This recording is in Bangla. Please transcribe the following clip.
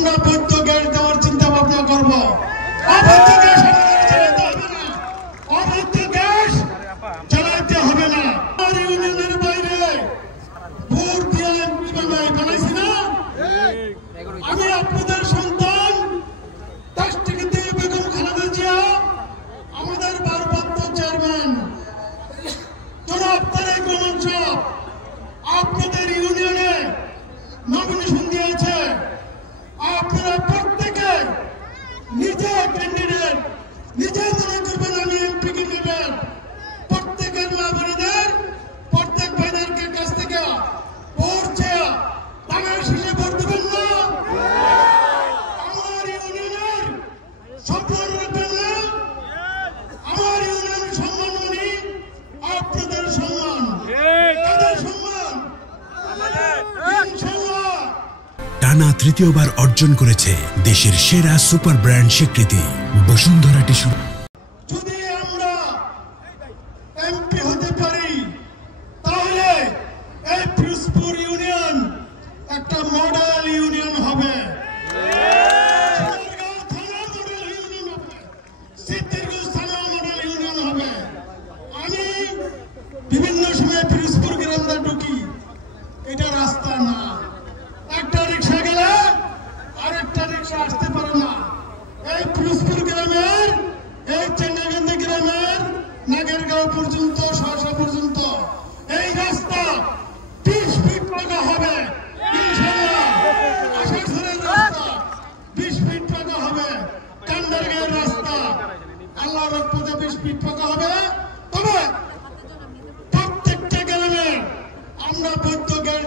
আমরা বৈধ গ্যাস দেওয়ার চিন্তা ভাবনা করব। অবৈধ গ্যাস চালাতে হবে না, অবৈধ গ্যাস চালাতে হবে না। আমার ইউনিয়নের বাইরে ভোট দিয়ে এমপি বানাইছি না আমি, আপনাদের সন্তান রাষ্ট্রপতি বেগম খালেদা জিয়া, আমাদের ভারপ্রাপ্ত চেয়ারম্যান জনাব তারেক রহমান সাহেব আপনাদের ইউনিয়নে নমিনেশন দিয়েছে। আপনারা প্রত্যেকে নিজে ক্যান্ডিডেট, নিজে মনে করবেন আমি এমপি ক্যান্ডিডেট। প্রত্যেকের মা বোনেদের, প্রত্যেক ভাইদেরকে কাছ থেকে ভোট চেয়ে বাংলাদেশে ভোট দেবেন না। আমার ইউনিয়নের সম্মান রাখবেন না। আমার ইউনিয়নের সম্মান মানে আপনাদের সম্মান, তাদের সম্মান। ইনশাআল্লাহ টানা তৃতীয়বার অর্জন করেছে দেশের সেরা সুপার ব্র্যান্ড স্বীকৃতি বসুন্ধরা টিস্যু। যদি আমরা এমপি হতে পারি তাহলে এই পিরোজপুর ইউনিয়ন একটা মডেল ইউনিয়ন হবে, সোনারগাঁও থানা মডেল ইউনিয়ন হবে, সিদ্দিরগঞ্জ থানা মডেল ইউনিয়ন হবে। আমি বিভিন্ন সময় পিরোজপুর গ্রামে ঢুকি, এটা রাস্তা না, একটা রিক্সা গেলে আরেকটা রিক্সা আসতে পারে না। এই পিরোজপুর গ্রামের, এই চেন্নাইগঞ্জ গ্রামের নাগেরগাঁও পর্যন্ত, সহসা পর্যন্ত এই রাস্তা 20 ফিট পাকা হবে ইনশাআল্লাহ। আসানসোলের রাস্তা 20 ফিট পাকা হবে, কান্দারগাঁওয়ের রাস্তা আল্লাহর রহমতে 20 ফিট পাকা হবে। তবে প্রত্যেকটা গ্রামে আমরা বৈধ গ্যাস